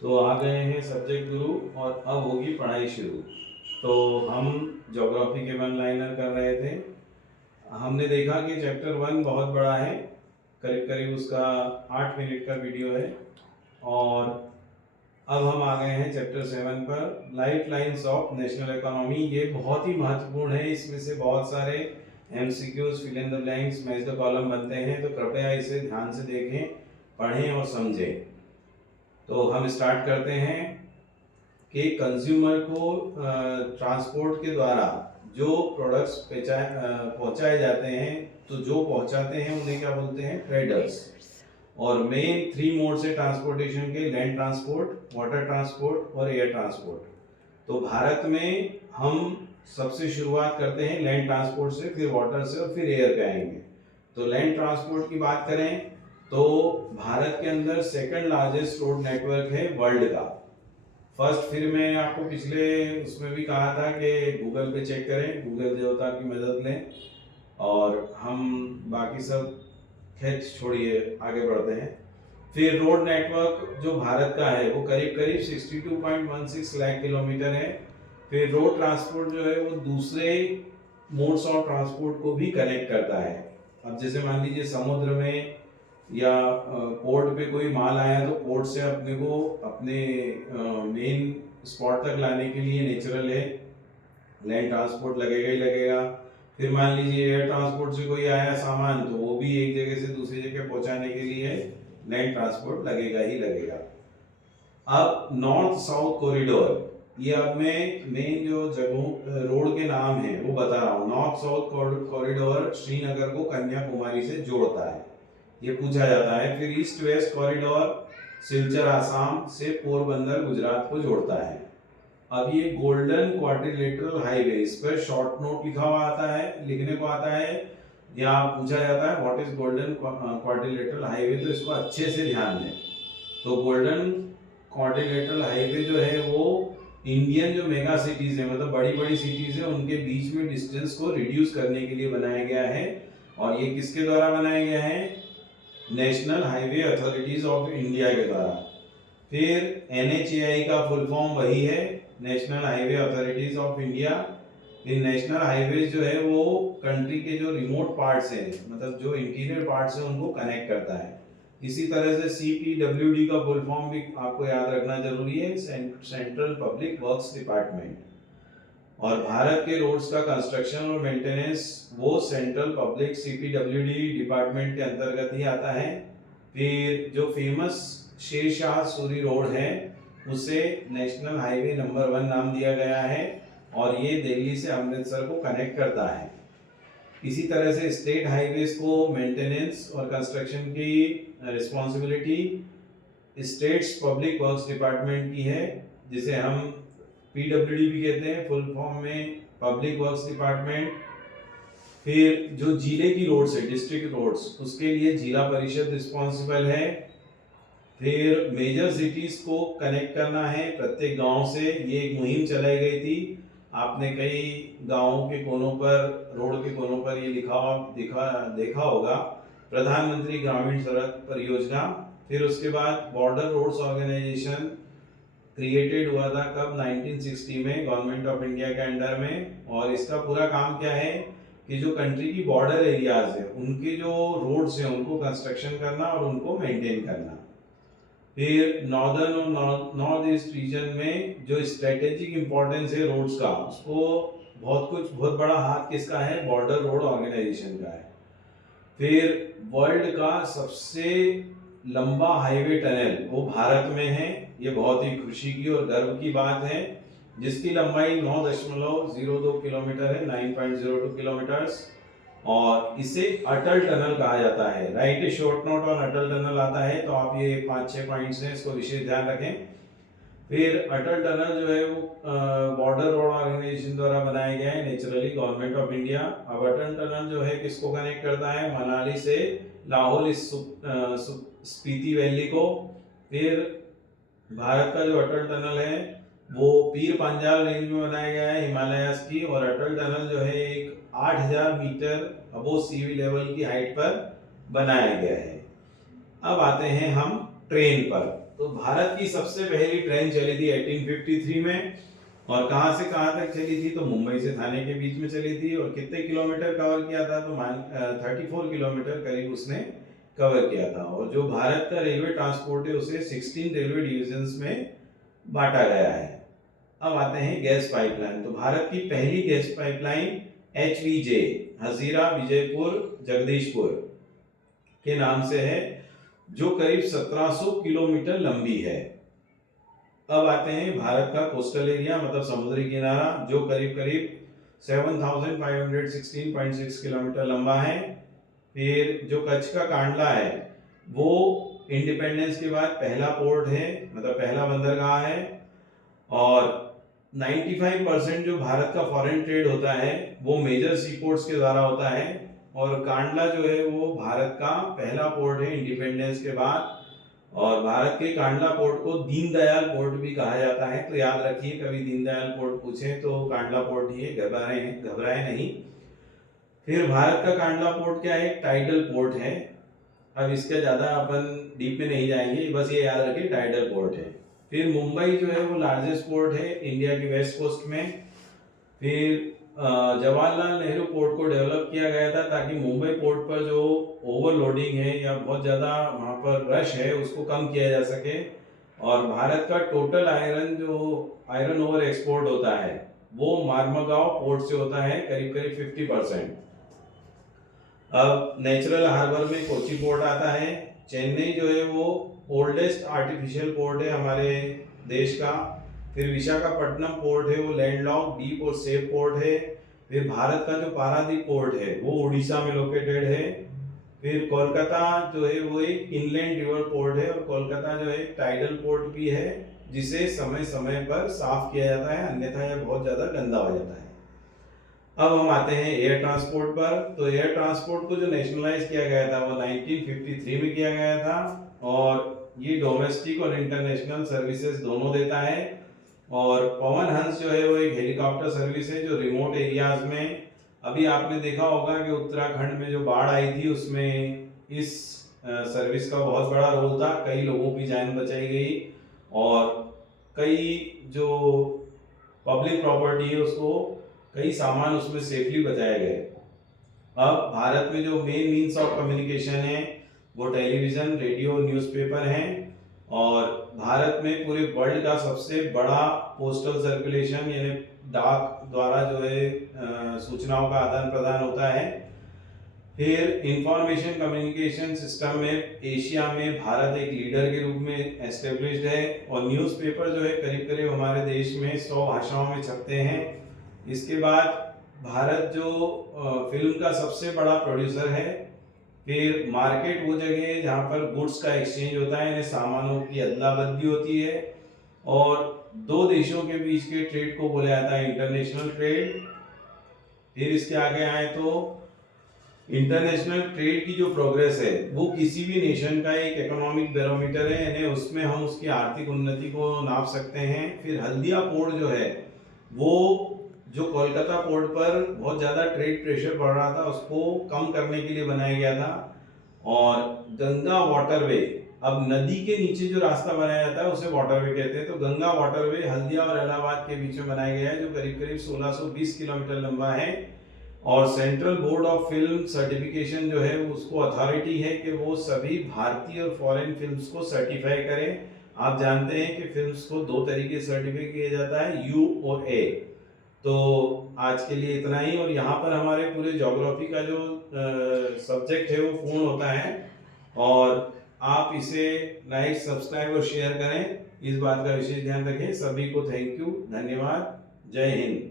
तो आ गए हैं सब्जेक्ट गुरु और अब होगी पढ़ाई शुरू। तो हम ज्योग्राफी के वन लाइनर कर रहे थे। हमने देखा कि चैप्टर 1 बहुत बड़ा है, करीब करीब उसका 8 मिनट का वीडियो है। और अब हम आ गए हैं चैप्टर 7 पर, life lines of national economy. ये बहुत ही महत्वपूर्ण है, इसमें से बहुत सारे MCQs, fill in the blanks, match the column बनते हैं। तो कृपया इसे ध्यान से देखें, पढ़ें और समझें। तो हम स्टार्ट करते हैं कि कंज्यूमर को ट्रांसपोर्ट के द्वारा जो प्रोडक्ट्स पहुंचाए जाते हैं, तो जो पहुंचाते हैं उन्हें क्या बोलते हैं? ट्रेडर्स। और मेन 3 मोड से ट्रांसपोर्टेशन के, लैंड ट्रांसपोर्ट, वाटर ट्रांसपोर्ट और एयर ट्रांसपोर्ट। तो भारत में हम सबसे शुरुआत करते हैं लैंड ट्रांसपोर्ट से, फिर वाटर से और फिर एयर पे आएंगे। तो लैंड ट्रांसपोर्ट की बात करें तो भारत के अंदर सेकंड लार्जेस्ट रोड नेटवर्क है वर्ल्ड का। फर्स्ट, फिर मैं आपको पिछले उसमें भी कहा था कि गूगल पे चेक करें, गूगल देवता की मदद लें। और हम बाकी सब खैर छोड़िए, आगे बढ़ते हैं। फिर रोड नेटवर्क जो भारत का है वो करीब करीब 62.16 लाख किलोमीटर है। फिर रोड ट्रांसपोर्ट जो है वो दूसरे मोड्स ऑफ ट्रांसपोर्ट को भी कनेक्ट करता है। अब जैसे मान लीजिए समुद्र में या पोर्ट पे कोई माल आया, तो पोर्ट से अपने को अपने मेन स्पॉट तक लाने के लिए नेचुरल है लैंड ट्रांसपोर्ट लगेगा ही लगेगा। फिर मान लीजिए एयर ट्रांसपोर्ट से कोई आया सामान, तो वो भी एक जगह से दूसरी जगह पहुंचाने के लिए लैंड ट्रांसपोर्ट लगेगा ही लगेगा। अब नॉर्थ साउथ कॉरिडोर, ये अब मैं मेन जो जगहों रोड के नाम है वो बता रहा हूँ। नॉर्थ साउथ कॉरिडोर श्रीनगर को कन्याकुमारी से जोड़ता है, ये पूछा जाता है। फिर east west corridor Silchar Assam से पोरबंदर गुजरात को जोड़ता है। अब ये गोल्डन क्वाड्रिलेटरल हाईवे, इस पर शॉर्ट नोट लिखा हुआ आता है, लिखने को आता है या पूछा जाता है what is golden quadrilateral highway. तो इसको अच्छे से ध्यान दें। तो गोल्डन क्वाड्रिलेटरल हाईवे जो है वो इंडियन जो मेगा सिटीज है, मतलब बड़ी बड़ी सिटीज है, उनके बीच में डिस्टेंस को रिड्यूस करने के लिए बनाया गया है। और ये किसके द्वारा बनाया गया है? National highway authorities of India के द्वारा। फिर NHAI का फुल फॉर्म वही है, national highway authorities of India. फिर नेशनल हाईवेज जो है वो कंट्री के जो रिमोट पार्ट्स हैं, मतलब जो इंटीरियर पार्ट्स हैं, उनको कनेक्ट करता है। इसी तरह से CPWD का फुल फॉर्म भी आपको याद रखना जरूरी है, सेंट्रल पब्लिक वर्क्स डिपार्टमेंट। और भारत के रोड्स का कंस्ट्रक्शन और मेंटेनेंस वो सेंट्रल पब्लिक CPWD डिपार्टमेंट के अंतर्गत ही आता है। फिर जो फेमस शेरशाह सूरी रोड है उसे नेशनल हाईवे नंबर 1 नाम दिया गया है, और ये दिल्ली से अमृतसर को कनेक्ट करता है। इसी तरह से स्टेट हाईवेज को मेंटेनेंस और कंस्ट्रक्शन की responsibility states public works department की है, जिसे हम PWD भी कहते हैं फुल फॉर्म में, पब्लिक वर्क्स डिपार्टमेंट। फिर जो जिले की रोड्स है, डिस्ट्रिक्ट रोड्स, उसके लिए जिला परिषद रिस्पॉन्सिबल है। फिर मेजर सिटीज को कनेक्ट करना है प्रत्येक गांव से, ये एक मुहिम चलाई गई थी। आपने कई गांवों के कोनों पर, रोड के कोनों पर ये देखा होगा, प्रधानमंत्री ग्रामीण सड़क परियोजना। फिर उसके बाद बॉर्डर रोड्स ऑर्गेनाइजेशन क्रिएटेड हुआ था कब? 1960 में, गवर्नमेंट ऑफ इंडिया के अंडर में। और इसका पूरा काम क्या है कि जो कंट्री की बॉर्डर एरियाज है उनके जो रोड्स हैं उनको कंस्ट्रक्शन करना और उनको मेंटेन करना। फिर नॉर्दर्न और नॉर्थ ईस्ट रीजन में जो स्ट्रेटेजिक इंपॉर्टेंस है रोड्स का, उसको बहुत बड़ा हाथ किसका है? बॉर्डर रोड ऑर्गेनाइजेशन का है। फिर वर्ल्ड का सबसे लंबा हाईवे टनल वो भारत में है, ये बहुत ही खुशी की और गर्व की बात है, जिसकी लंबाई 9.02 किलोमीटर है, 9.02 किलोमीटर्स। और इसे अटल टनल कहा जाता है। Right A short note on Atal tunnel आता है, तो आप ये 5-6 पॉइंट्स हैं, इसको विशेष ध्यान रखें। फिर अटल टनल जो है वो बॉर्डर रोड ऑर्गेनाइजेशन द्वारा बनाया गया है, नेचुरली गवर्नमेंट ऑफ इंडिया। अब अटल टनल जो है किसको कनेक्ट करता है? मनाली से लाहौल स्पीति वैली को। फिर भारत का जो अटल टनल है वो पीर पंजाल रेंज में बनाया गया है, हिमालयास की। और अटल टनल जो है एक 8000 मीटर अबोव सी लेवल की हाइट पर बनाया गया है। अब आते हैं हम ट्रेन पर। तो भारत की सबसे पहली ट्रेन चली थी 1853 में, और कहाँ से कहाँ तक चली थी? तो मुंबई से थाने के बीच में चली थी, और कितने किलोमीटर कवर किया था? तो 34 किलोमीटर करीब उसने कवर किया था। और जो भारत का रेलवे ट्रांसपोर्ट है उसे 16 रेलवे डिविजन्स में बांटा गया है। अब आते हैं गैस पाइपलाइन। तो भारत की पहली gas pipeline HVJ, Hazira Vijaypur Jagdishpur के नाम से है, जो करीब 1700 किलोमीटर लंबी है। अब आते हैं भारत का कोस्टल एरिया, मतलब समुद्री किनारा, जो करीब करीब 7516.6 किलोमीटर लंबा है। फिर जो कच्छ का कांडला है वो इंडिपेंडेंस के बाद पहला पोर्ट है, मतलब पहला बंदरगाह है। और 95% जो भारत का फॉरेन ट्रेड होता है वो मेजर सीपोर्ट्स के द्वारा होता है। और कांडला जो है वो भारत का पहला पोर्ट है इंडिपेंडेंस के बाद। और भारत के कांडला पोर्ट को दीनदयाल पोर्ट भी कहा जाता है, तो याद रखिए, कभी दीनदयाल पोर्ट पूछे तो कांडला पोर्ट ही है, घबराए नहीं। फिर भारत का कांडला पोर्ट क्या है? टाइडल पोर्ट है। अब इसका ज़्यादा अपन डीप में नहीं जाएंगे, बस ये याद रखिए टाइडल पोर्ट है। फिर मुंबई जो है वो लार्जेस्ट पोर्ट है इंडिया की वेस्ट कोस्ट में। फिर जवाहरलाल नेहरू पोर्ट को डेवलप किया गया था ताकि मुंबई पोर्ट पर जो ओवरलोडिंग है या बहुत ज़्यादा वहाँ पर रश है उसको कम किया जा सके। और भारत का टोटल आयरन ओवर एक्सपोर्ट होता है वो मार्मगांव पोर्ट से होता है, करीब करीब 50%। अब नेचुरल हार्बर में कोची पोर्ट आता है। चेन्नई जो है वो ओल्डेस्ट आर्टिफिशियल पोर्ट है हमारे देश का। फिर विशाखापट्टनम पोर्ट है वो लैंडलॉक, डीप और सेफ पोर्ट है। फिर भारत का जो पारादीप पोर्ट है वो उड़ीसा में लोकेटेड है। फिर कोलकाता जो है वो एक इनलैंड रिवर पोर्ट है, और कोलकाता जो है टाइडल पोर्ट भी है जिसे समय समय पर साफ किया जाता है, अन्यथा यह बहुत ज़्यादा गंदा हो जाता है। अब हम आते हैं एयर ट्रांसपोर्ट पर। तो एयर ट्रांसपोर्ट को जो नेशनलाइज किया गया था वो 1953 में किया गया था, और ये डोमेस्टिक और इंटरनेशनल सर्विसेज दोनों देता है। और पवन हंस जो है वो एक हेलीकॉप्टर सर्विस है जो रिमोट एरियाज में, अभी आपने देखा होगा कि उत्तराखंड में जो बाढ़ आई थी उसमें इस सर्विस का बहुत बड़ा रोल था, कई लोगों की जान बचाई गई और कई जो पब्लिक प्रॉपर्टी है उसको, कई सामान उसमें सेफली बचाए गए। अब भारत में जो मेन मीन्स ऑफ कम्युनिकेशन है वो टेलीविज़न, रेडियो, न्यूज़पेपर हैं। और भारत में पूरे वर्ल्ड का सबसे बड़ा पोस्टल सर्कुलेशन यानी डाक द्वारा जो है सूचनाओं का आदान प्रदान होता है। फिर इंफॉर्मेशन कम्युनिकेशन सिस्टम में एशिया में भारत एक लीडर के रूप में एस्टेब्लिश्ड है। और न्यूज़पेपर जो है करीब करीब हमारे देश में 100 भाषाओं में छपते हैं। इसके बाद भारत जो फिल्म का सबसे बड़ा प्रोड्यूसर है। फिर मार्केट वो जगह है जहाँ पर गुड्स का एक्सचेंज होता है, यानी सामानों की अदला बदली होती है। और दो देशों के बीच के ट्रेड को बोला जाता है इंटरनेशनल ट्रेड। फिर इसके आगे आए तो इंटरनेशनल ट्रेड की जो प्रोग्रेस है वो किसी भी नेशन का एक इकोनॉमिक बैरोमीटर है, यानी उसमें हम उसकी आर्थिक उन्नति को नाप सकते हैं। फिर हल्दिया पोर्ट जो है वो जो कोलकाता पोर्ट पर बहुत ज़्यादा ट्रेड प्रेशर बढ़ रहा था उसको कम करने के लिए बनाया गया था। और गंगा वाटरवे, अब नदी के नीचे जो रास्ता बनाया जाता है उसे वाटरवे कहते हैं, तो गंगा वाटरवे हल्दिया और इलाहाबाद के बीच में बनाया गया है जो करीब करीब 1620 किलोमीटर लंबा है। और central board of film certification जो है उसको अथॉरिटी है कि वो सभी भारतीय और फॉरेन फिल्म्स को सर्टिफाई करे। आप जानते हैं कि फिल्म्स को दो तरीके से सर्टिफाई किया जाता है, यू और ए। तो आज के लिए इतना ही। और यहाँ पर हमारे पूरे ज्योग्राफी का जो सब्जेक्ट है वो पूर्ण होता है। और आप इसे लाइक, सब्सक्राइब और शेयर करें, इस बात का विशेष ध्यान रखें। सभी को थैंक यू, धन्यवाद, जय हिंद।